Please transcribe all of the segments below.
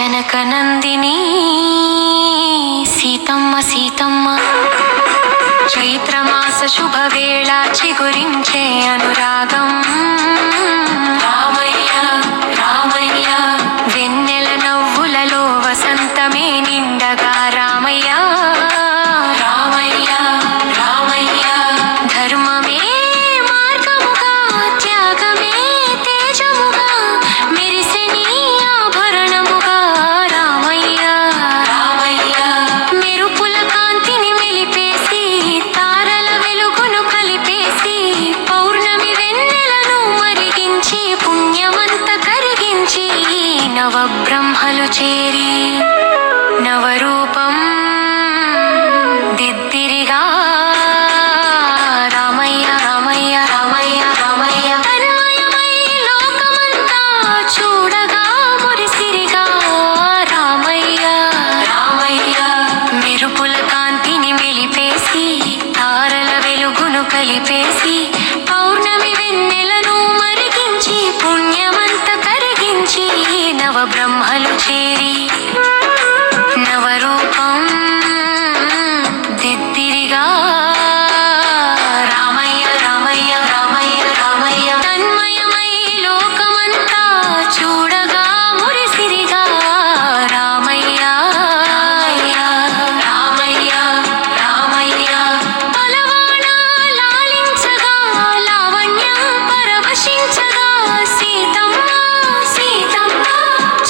जनकनन्दिनी सीतम्म सीतम्म चैत्रमास शुभवेళ చిగురించే అనురాగం రామయ్య రామయ్య వెన్నెల నవ్వులలో వసంతమే నిండగా రామయ్య రామయ్య రామయ్య ధర్మమే మార్గముగా త్యాగమే తేజముగా మెరిసే నీ ఆభరణముగా రామయ్య రామయ్య మెరుపుల కాంతిని మెలిపేసి తారల వెలుగును కలిపేసి పౌర్ణమి వెన్నెలను మరిగించి పుణ్యమంత కరిగించి నవ బ్రహ్మలు చేరి నవరూపం దిద్దిరిగా రామయ్య రామయ్య రామయ్య రామయ్య తన్మయమై లోకమంతా చూడగా మురిసిరిగా రామయ్య రామయ్య మెరుపుల కాంతిని మెలిపేసి తారల వెలుగును కలిపేసి పౌర్ణమి వెన్నెలను మరిగించి పుణ్యమంత కరిగించి నవ బ్రహ్మలు చేరి నవరూపం దిద్దిరిగా రామయ్య రామయ్య రామయ్య రామయ్య తన్మయమై లోకమంతా చూడగా మురిసిరిగా రామయ్య రామయ్య రామయ్య పలవాడ లాలించగా లావణ్యం పరవశించగా సీతమ్మ సీతమ్మ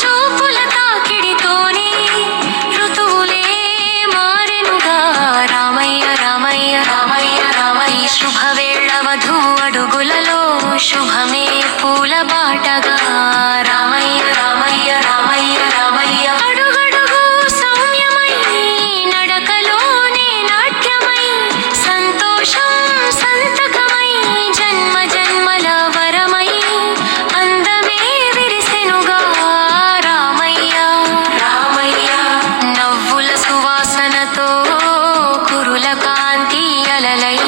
చూపుల తాకిడితోనే ఋతువులే మారెనుగా రామయ్య రామయ్య రామయ్య రామయ్య శుభవేళ వధూ అడుగులలో శుభమే పూల బాటగా రామయ్య రామయ్య రామయ్య రామయ్య అడుగడుగు సౌమ్యమై నడకలోనే నాట్యమై సంతోషం సంతకమై జన్మ జన్మల వరమై అందమే విరిసెనుగా రామయ్య రామయ్య నవ్వుల సువాసనతో కురుల కాంతి అలలై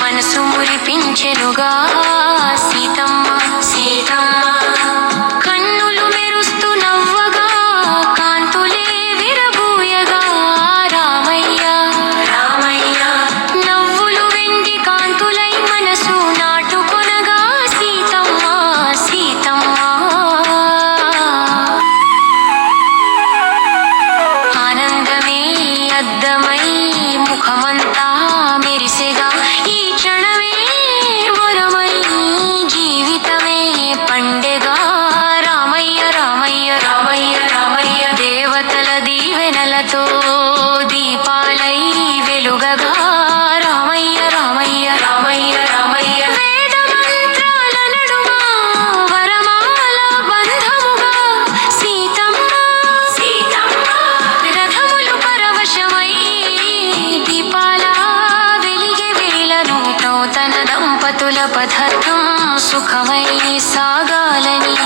మనసు మురిపించెనుగా సీతమ్మ సీతమ్మ కన్నులు మెరుస్తూ నవ్వగా కాంతులే విరబూయగా రామయ్య రామయ్య నవ్వులు వెండి కాంతులై మనసు నాటుకొనగా సీతమ్మ సీతమ్మ ఆనందమే అద్దమై ముఖమంతా మెరిసెగా ఈ క్షణమే వరమై జీవితమే పండెగా రామయ్య రామయ్య రామయ్య రామయ్య దేవతల దీవెనలతో దీపాలై వెలుగగా రామయ్య రామయ్య రామయ్య రామయ్య వేద మంత్రాల నడుమ వరమాల బంధముగా సీతమ్మ సీతమ్మ రథములు పరవశమై దీపాల వెలిగే వేళను నూతన దంపతుల పథకం సుఖమై సాగాలని